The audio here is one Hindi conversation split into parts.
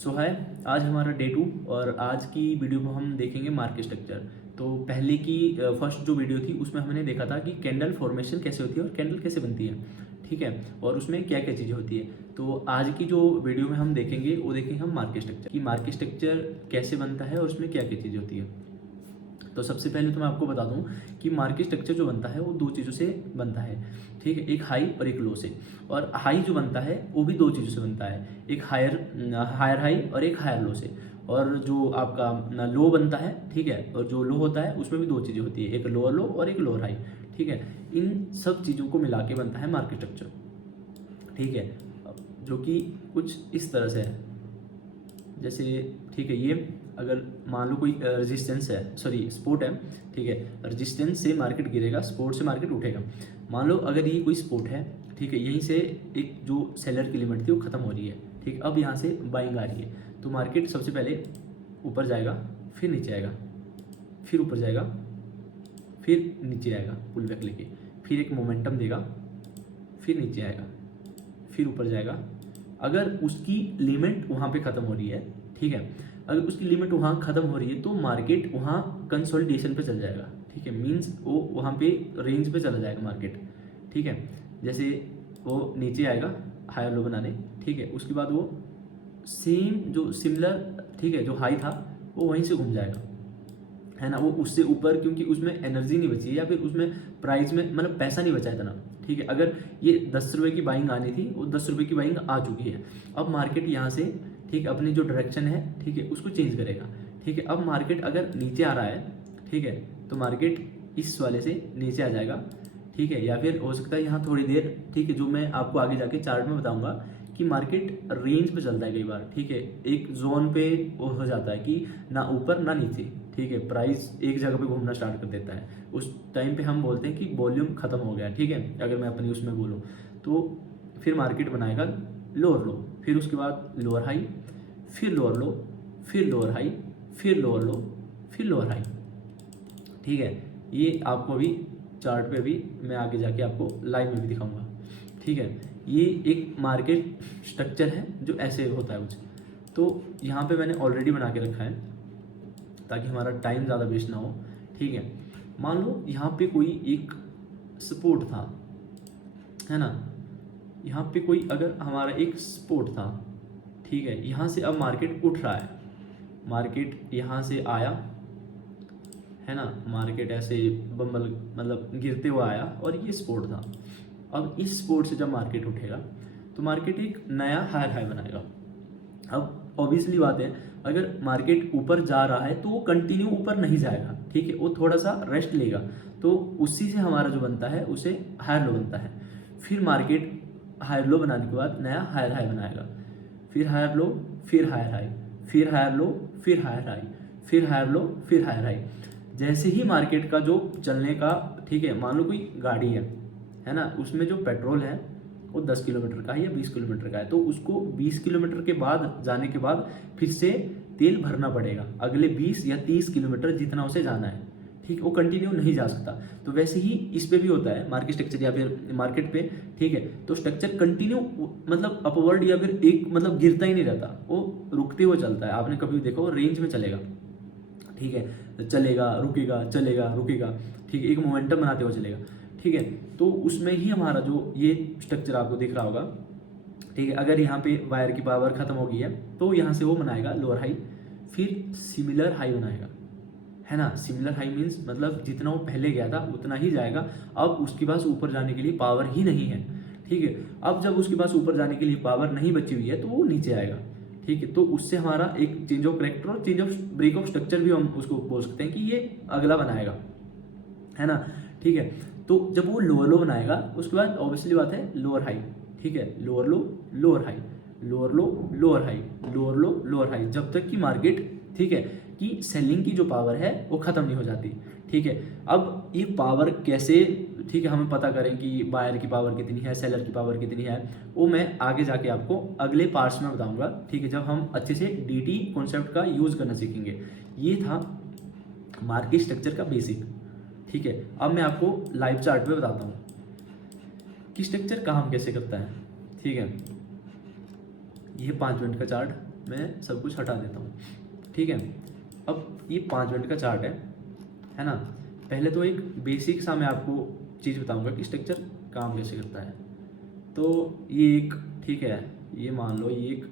सो है आज हमारा डे 2 और आज की वीडियो में हम देखेंगे मार्केट स्ट्रक्चर। तो पहले की फर्स्ट जो वीडियो थी उसमें हमने देखा था कि कैंडल फॉर्मेशन कैसे होती है और कैंडल कैसे बनती है, ठीक है, और उसमें क्या क्या चीज़ें होती है। तो आज की जो वीडियो में हम देखेंगे वो देखेंगे हम मार्केट स्ट्रक्चर कि मार्केट स्ट्रक्चर कैसे बनता है और उसमें क्या क्या चीज़ें होती है। तो सबसे पहले तो मैं आपको बता दूं कि मार्केट स्ट्रक्चर जो बनता है वो दो चीज़ों से बनता है, ठीक है, एक हाई और एक लो से। और हाई जो बनता है वो भी दो चीज़ों से बनता है, एक हायर हाई और एक हायर लो से। और जो आपका लो बनता है, ठीक है, और जो लो होता है उसमें भी दो चीज़ें होती है, एक लोअर लो और एक लोअर हाई, ठीक है। इन सब चीज़ों को मिला के बनता है मार्केट स्ट्रक्चर, ठीक है, जो कि कुछ इस तरह से है। जैसे ठीक है, ये अगर मान लो कोई रेजिस्टेंस है, सॉरी सपोर्ट है, ठीक है, रेजिस्टेंस से मार्केट गिरेगा, सपोर्ट से मार्केट उठेगा। मान लो अगर ये कोई सपोर्ट है, ठीक है, यहीं से एक जो सेलर की लिमिट थी वो खत्म हो रही है, ठीक, अब यहाँ से बाइंग आ रही है, तो मार्केट सबसे पहले ऊपर जाएगा, फिर नीचे आएगा, फिर ऊपर जाएगा, फिर नीचे आएगा पुल बैक लेके, फिर एक मोमेंटम देगा, फिर नीचे आएगा, फिर ऊपर जाएगा। अगर उसकी लिमिट वहाँ पे ख़त्म हो रही है, ठीक है, अगर उसकी लिमिट वहाँ ख़त्म हो रही है तो मार्केट वहाँ कंसोलिडेशन पे चल जाएगा, ठीक है, मींस वो वहाँ पे रेंज पे चला जाएगा मार्केट, ठीक है। जैसे वो नीचे आएगा हायर लो बनाने, ठीक है, उसके बाद वो सेम जो सिमिलर, ठीक है, जो हाई था वो वहीं से घूम जाएगा, है ना, वो उससे ऊपर, क्योंकि उसमें एनर्जी नहीं बची है या फिर उसमें प्राइस में मतलब पैसा नहीं बचा इतना, ठीक है। अगर ये 10 रुपये की बाइंग आनी थी वो 10 रुपये की बाइंग आ चुकी है। अब मार्केट यहाँ से, ठीक है, अपनी जो डायरेक्शन है, ठीक है, उसको चेंज करेगा, ठीक है। अब मार्केट अगर नीचे आ रहा है, ठीक है, तो मार्केट इस वाले से नीचे आ जाएगा, ठीक है, या फिर हो सकता है यहाँ थोड़ी देर, ठीक है, जो मैं आपको आगे जाके चार्ट में बताऊंगा कि मार्केट रेंज पे चलता है कई बार, ठीक है, एक जोन पे वो हो जाता है कि ना ऊपर ना नीचे, ठीक है, प्राइस एक जगह पे घूमना स्टार्ट कर देता है। उस टाइम पे हम बोलते हैं कि वॉल्यूम खत्म हो गया, ठीक है, अगर मैं अपनी उसमें बोलूँ तो फिर मार्केट बनाएगा लोअर लो, फिर उसके बाद लोअर हाई, फिर लोअर लो, फिर लोअर हाई, फिर लोअर लो, फिर लोअर हाई, ठीक है। ये आपको अभी चार्ट पे भी मैं आगे जाके आपको लाइव में भी दिखाऊंगा, ठीक है। ये एक मार्केट स्ट्रक्चर है जो ऐसे होता है कुछ। तो यहाँ पे मैंने ऑलरेडी बना के रखा है ताकि हमारा टाइम ज़्यादा वेस्ट ना हो, ठीक है। मान लो यहाँ पे कोई एक सपोर्ट था, है ना, यहाँ पे कोई अगर हमारा एक सपोर्ट था, ठीक है, यहाँ से अब मार्केट उठ रहा है, मार्केट यहाँ से आया, है ना, मार्केट ऐसे बम्बल मतलब गिरते हुए आया और ये सपोर्ट था। अब इस सपोर्ट से जब मार्केट उठेगा तो मार्केट एक नया हायर हाई बनाएगा। अब ऑब्वियसली बात है, अगर मार्केट ऊपर जा रहा है तो वो कंटिन्यू ऊपर नहीं जाएगा, ठीक है, वो थोड़ा सा रेस्ट लेगा, तो उसी से हमारा जो बनता है उसे हायर लो बनता है। फिर मार्केट हायर लो बनाने के बाद नया हायर हाई बनाएगा, फिर हायर लो, फिर हायर हाई, फिर हायर लो, फिर हायर हाई, फिर हायर लो, फिर हायर हाई। जैसे ही मार्केट का जो चलने का, ठीक है, मान लो कोई गाड़ी है ना, उसमें जो पेट्रोल है वो 10 किलोमीटर का है या 20 किलोमीटर का है, तो उसको 20 किलोमीटर के बाद जाने के बाद फिर से तेल भरना पड़ेगा अगले 20 या 30 किलोमीटर जितना उसे जाना है, ठीक, वो कंटिन्यू नहीं जा सकता। तो वैसे ही इस पे भी होता है मार्केट स्ट्रक्चर या फिर मार्केट पे, ठीक है। तो स्ट्रक्चर कंटिन्यू मतलब अपवर्ड या फिर एक मतलब गिरता ही नहीं रहता, वो रुकते हुए चलता है। आपने कभी देखा वो रेंज में चलेगा, ठीक है, चलेगा रुकेगा चलेगा रुकेगा, ठीक है, एक मोमेंटम बनाते हुए चलेगा, ठीक है। तो उसमें ही हमारा जो ये स्ट्रक्चर आपको दिख रहा होगा, ठीक है, अगर यहाँ पे वायर की पावर खत्म हो गई है तो यहाँ से वो बनाएगा लोअर हाई, फिर सिमिलर हाई बनाएगा, है ना। सिमिलर हाई मीन्स मतलब जितना वो पहले गया था उतना ही जाएगा, अब उसके पास ऊपर जाने के लिए पावर ही नहीं है, ठीक है। अब जब उसके पास ऊपर जाने के लिए पावर नहीं बची हुई है तो वो नीचे आएगा, ठीक है। तो उससे हमारा एक चेंज ऑफ करेक्टर और change of break of structure भी हम उसको बोल सकते हैं कि ये अगला बनाएगा, है ना, ठीक है। तो जब वो लोअर लो बनाएगा उसके बाद ऑब्वियसली बात है लोअर हाई, ठीक है, लोअर लो लोअर हाई, लोअर लो लोअर हाई, लोअर लो लोअर हाई, जब तक कि मार्केट, ठीक है, कि सेलिंग की जो पावर है वो खत्म नहीं हो जाती, ठीक है। अब ये पावर कैसे, ठीक है, हमें पता करें कि बायर की पावर कितनी है, सेलर की पावर कितनी है, वो मैं आगे जाके आपको अगले पार्ट्स में बताऊंगा, ठीक है, जब हम अच्छे से डीटी कॉन्सेप्ट का यूज़ करना सीखेंगे। ये था मार्केट स्ट्रक्चर का बेसिक, ठीक है। अब मैं आपको लाइव चार्ट पे बताता हूँ कि स्ट्रक्चर काम कैसे करता है, ठीक है। ये 5 मिनट का चार्ट, मैं सब कुछ हटा देता हूँ, ठीक है। अब ये 5 मिनट का चार्ट है ना। पहले तो एक बेसिक सा मैं आपको चीज़ बताऊंगा कि स्ट्रक्चर काम कैसे करता है। तो ये एक, ठीक है, ये मान लो ये एक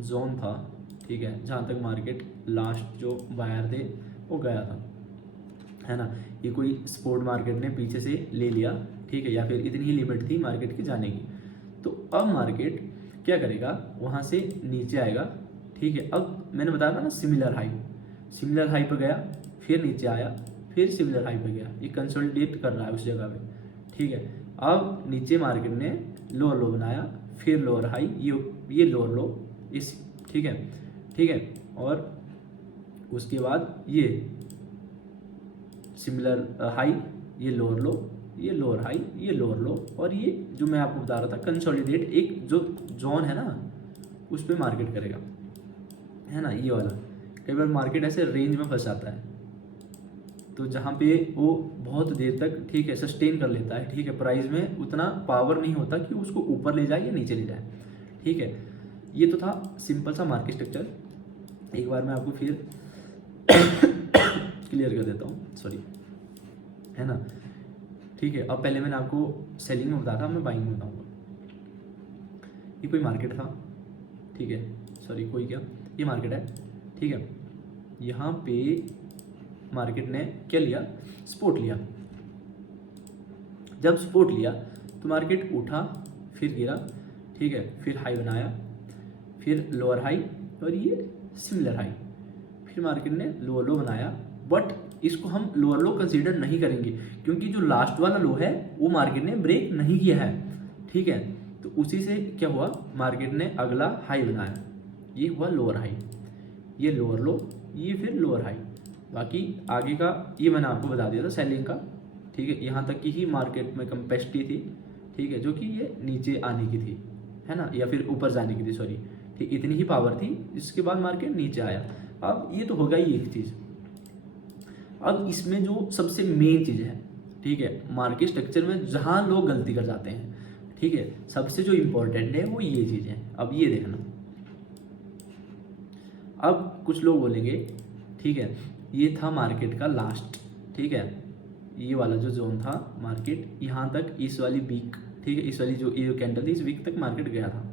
जोन था, ठीक है, जहाँ तक मार्केट लास्ट जो बायर थे वो गया था, है ना। ये कोई स्पोर्ट मार्केट ने पीछे से ले लिया, ठीक है, या फिर इतनी ही लिमिट थी मार्केट की जाने की। तो अब मार्केट क्या करेगा, वहाँ से नीचे आएगा, ठीक है। अब मैंने बताया था ना सिमिलर हाई पर गया, फिर नीचे आया, फिर सिमिलर हाई पर गया, ये कंसोलिडेट कर रहा है उस जगह पे, ठीक है। अब नीचे मार्केट ने लोअर लो बनाया, फिर लोअर हाई, ये लोअर लो इस, ठीक है, ठीक है। और उसके बाद ये सिमिलर हाई, ये लोअर लो, ये लोअर हाई, ये लोअर लो, और ये जो मैं आपको बता रहा था कंसोलिडेट, एक जो जोन है ना उस पर मार्केट करेगा, है ना, ये वाला। कई बार मार्केट ऐसे रेंज में फंस जाता है, तो जहाँ पे वो बहुत देर तक, ठीक है, सस्टेन कर लेता है, ठीक है, प्राइस में उतना पावर नहीं होता कि उसको ऊपर ले जाए या नीचे ले जाए, ठीक है। ये तो था सिंपल सा मार्केट स्ट्रक्चर। एक बार मैं आपको फिर क्लियर कर देता हूँ, सॉरी, है ना, ठीक है। अब पहले मैंने आपको सेलिंग में बताया था, मैं बाइंग में बताऊँगा। ये कोई मार्केट था, ठीक है, सॉरी कोई क्या, ये मार्केट है, ठीक है। यहाँ पे मार्केट ने क्या लिया, सपोर्ट लिया। जब सपोर्ट लिया तो मार्केट उठा, फिर गिरा, ठीक है, फिर हाई बनाया, फिर लोअर हाई, और ये सिमिलर हाई, फिर मार्केट ने लोअर लो बनाया। बट इसको हम लोअर लो कंसीडर नहीं करेंगे, क्योंकि जो लास्ट वाला लो है वो मार्केट ने ब्रेक नहीं किया है, ठीक है। तो उसी से क्या हुआ, मार्केट ने अगला हाई बनाया, ये हुआ लोअर हाई, ये लोअर लो, ये फिर लोअर हाई। बाकी आगे का ये मैंने आपको बता दिया था सेलिंग का, ठीक है। यहाँ तक की ही मार्केट में कैपेसिटी थी, ठीक है, जो कि ये नीचे आने की थी, है ना, या फिर ऊपर जाने की थी, सॉरी, ठीक, इतनी ही पावर थी। इसके बाद मार्केट नीचे आया। अब ये तो होगा ही एक चीज़। अब इसमें जो सबसे मेन चीज़ है, ठीक है, मार्केट स्ट्रक्चर में जहाँ लोग गलती कर जाते हैं, ठीक है, सबसे जो इम्पोर्टेंट है वो ये चीज़ है। अब ये देखना, अब कुछ लोग बोलेंगे, ठीक है, ये था मार्केट का लास्ट, ठीक है, ये वाला जो जोन था मार्केट यहाँ तक, इस वाली वीक, ठीक है, इस वाली जो ये कैंडल थी, इस वीक तक मार्केट गया था।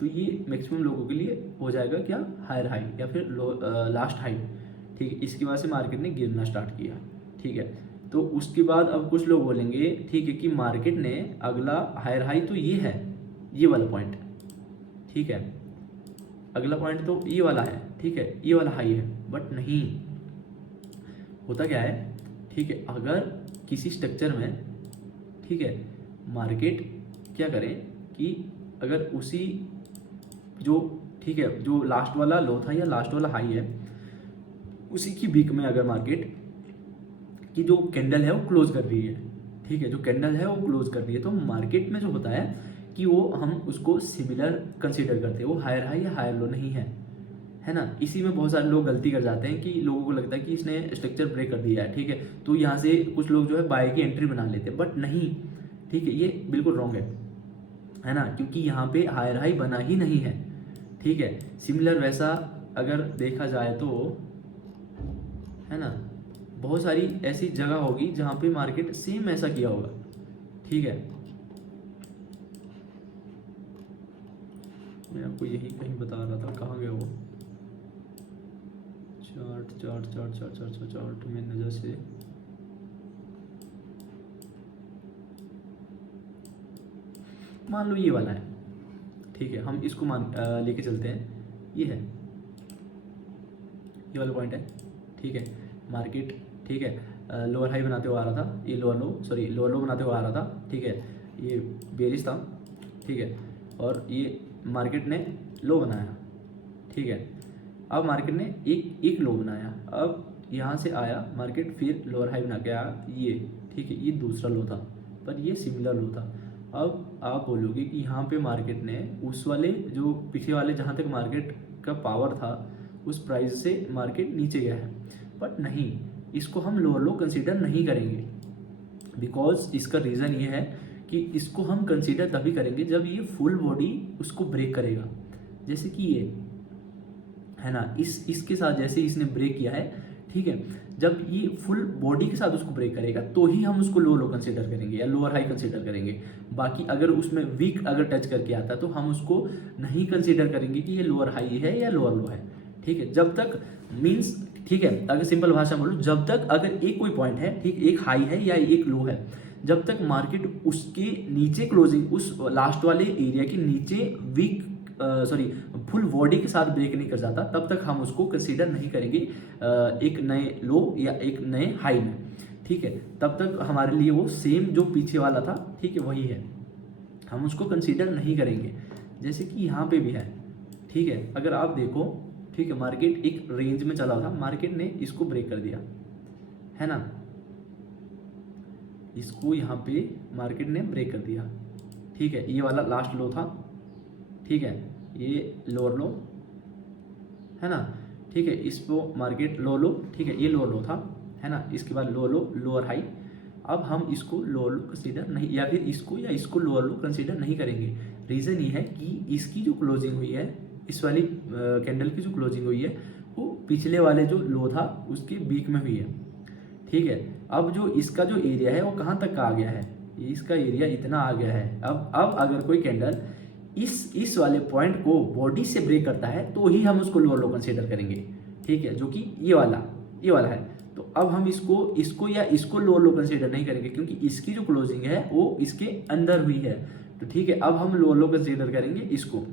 तो ये मैक्सिमम लोगों के लिए हो जाएगा क्या, हायर हाई या फिर लास्ट हाई, ठीक है। इसके बाद से मार्केट ने गिरना स्टार्ट किया, ठीक है। तो उसके बाद अब कुछ लोग बोलेंगे, ठीक है, कि मार्केट ने अगला हायर हाई तो ये है, ये वाला पॉइंट, ठीक है, अगला पॉइंट तो ये वाला है, ठीक है, ये वाला हाई है। बट नहीं, होता क्या है, ठीक है, अगर किसी स्ट्रक्चर में, ठीक है, मार्केट क्या करे कि अगर उसी जो, ठीक है, जो लास्ट वाला लो था या लास्ट वाला हाई है, उसी की वीक में अगर मार्केट की जो कैंडल है वो क्लोज कर रही है, ठीक है, जो कैंडल है वो क्लोज कर रही है, तो मार्केट में जो होता है कि वो हम उसको सिमिलर कंसीडर करते हैं, वो हायर हाई या हायर लो नहीं है ना। इसी में बहुत सारे लोग गलती कर जाते हैं कि लोगों को लगता है कि इसने स्ट्रक्चर ब्रेक कर दिया है, ठीक है, तो यहाँ से कुछ लोग जो है बाय की एंट्री बना लेते हैं। बट नहीं, ठीक है, ये बिल्कुल रॉन्ग है ना, क्योंकि यहाँ पे हायर हाई बना ही नहीं है, ठीक है। सिमिलर वैसा अगर देखा जाए तो, है ना, बहुत सारी ऐसी जगह होगी जहाँ पे मार्केट सेम ऐसा किया होगा, ठीक है। मैं आपको यही कहीं बता रहा था, कहाँ गया वो chart chart chart chart chart chart में नज़र से, मान लो ये वाला है, ठीक है, हम इसको लेके चलते हैं, ये है, ये वाला पॉइंट है, ठीक है। मार्केट, ठीक है, लोअर हाई बनाते हुए आ रहा था, ये लोअर लो बनाते हुए आ रहा था, ठीक है, ये बेरिश था, ठीक है, और ये मार्केट ने लो बनाया, ठीक है। अब मार्केट ने एक लो बनाया, अब यहाँ से आया मार्केट, फिर लोअर हाई बना के आया ये, ठीक है, ये दूसरा लो था, पर ये सिमिलर लो था। अब आप बोलोगे कि यहाँ पे मार्केट ने उस वाले जो पीछे वाले जहाँ तक मार्केट का पावर था उस प्राइस से मार्केट नीचे गया है, बट नहीं, इसको हम लोअर लो कंसीडर नहीं करेंगे। बिकॉज इसका रीज़न ये है कि इसको हम कंसीडर तभी करेंगे जब ये फुल बॉडी उसको ब्रेक करेगा। जैसे कि है ना, इसके साथ जैसे इसने ब्रेक किया है, ठीक है, जब ये फुल बॉडी के साथ उसको ब्रेक करेगा तो ही हम उसको लो लो कंसीडर करेंगे या लोअर हाई कंसीडर करेंगे। बाकी अगर उसमें वीक अगर टच करके आता तो हम उसको नहीं कंसीडर करेंगे कि ये लोअर हाई है या लोअर लो है, ठीक है। जब तक मीन्स, ठीक है, अगर सिंपल भाषा में बोलूँ, जब तक अगर एक कोई पॉइंट है, ठीक, एक हाई है या एक लो है, जब तक मार्केट उसके नीचे क्लोजिंग, उस लास्ट वाले एरिया के नीचे वीक फुल बॉडी के साथ ब्रेक नहीं कर जाता, तब तक हम उसको कंसीडर नहीं करेंगे एक नए लो या एक नए हाई में, ठीक है। तब तक हमारे लिए वो सेम जो पीछे वाला था, ठीक है, वही है, हम उसको कंसीडर नहीं करेंगे। जैसे कि यहाँ पे भी है, ठीक है, अगर आप देखो, ठीक है, मार्केट एक रेंज में चला था, मार्केट ने इसको ब्रेक कर दिया, है ना, इसको यहाँ पे मार्केट ने ब्रेक कर दिया, ठीक है, ये वाला लास्ट लो था, ठीक है, ये लोअर लो है ना, ठीक है, इसको मार्केट लो लो, ठीक है, ये लोअर लो था, है ना, इसके बाद लो लो लोअर हाई। अब हम इसको लोअर लो कंसीडर नहीं, या फिर इसको लोअर लो कंसीडर नहीं करेंगे। रीज़न ये है कि इसकी जो क्लोजिंग हुई है, इस वाली कैंडल की जो क्लोजिंग हुई है, वो पिछले वाले जो लो था उसके बीच में हुई है, ठीक है। अब जो इसका जो एरिया है वो कहाँ तक का आ गया है, इसका एरिया इतना आ गया है। अब अगर कोई कैंडल इस वाले पॉइंट को बॉडी से ब्रेक करता है तो ही हम उसको लोअर लो कंसीडर करेंगे, ठीक है, जो कि ये वाला है। तो अब हम इसको या इसको लोअर लो कंसीडर नहीं करेंगे, क्योंकि इसकी जो क्लोजिंग है वो इसके अंदर हुई है, तो ठीक है, अब हम लोअर लो कंसीडर करेंगे इसको।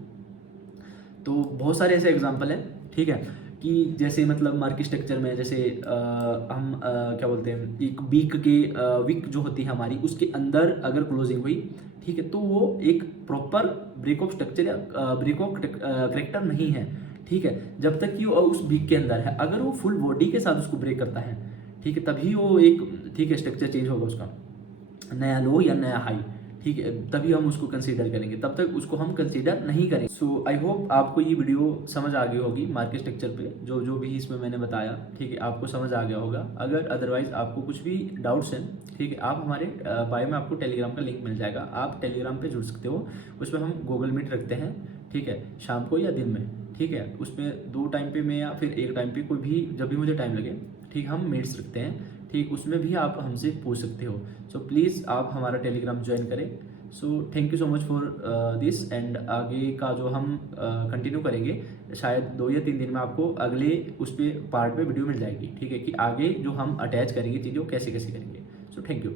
तो बहुत सारे ऐसे एग्जाम्पल हैं, ठीक है, कि जैसे मतलब मार्केट स्ट्रक्चर में जैसे हम क्या बोलते हैं, एक वीक जो होती है हमारी, उसके अंदर अगर क्लोजिंग हुई, ठीक है, तो वो एक प्रॉपर ब्रेक ऑफ स्ट्रक्चर या ब्रेक ऑफ करेक्टर नहीं है, ठीक है, जब तक कि वो उस वीक के अंदर है। अगर वो फुल बॉडी के साथ उसको ब्रेक करता है, ठीक है, तभी वो एक, ठीक है, स्ट्रक्चर चेंज होगा उसका, नया लो या नया हाई, ठीक है, तभी हम उसको कंसीडर करेंगे, तब तक उसको हम कंसीडर नहीं करेंगे। सो आई होप आपको ये वीडियो समझ आ गई होगी मार्केट स्ट्रक्चर पे, जो भी इसमें मैंने बताया, ठीक है, आपको समझ आ गया होगा। अगर अदरवाइज आपको कुछ भी डाउट्स हैं, ठीक है, आप हमारे बायो में आपको टेलीग्राम का लिंक मिल जाएगा, आप टेलीग्राम पे जुड़ सकते हो। उसमें हम गूगल मीट रखते हैं, ठीक है, शाम को या दिन में, ठीक है, उसमें 2 टाइम पे मैं या फिर 1 टाइम पे, कोई भी जब भी मुझे टाइम लगे, ठीक, हम मीट्स रखते हैं, ठीक, उसमें भी आप हमसे पूछ सकते हो। सो प्लीज़ आप हमारा टेलीग्राम ज्वाइन करें। So thank you so much for this, and आगे का जो हम कंटिन्यू करेंगे, शायद 2 या 3 दिन में आपको अगले उस पर पार्ट में वीडियो मिल जाएगी, ठीक है, कि आगे जो हम अटैच करेंगे चीज़ों कैसे कैसे करेंगे। So thank you.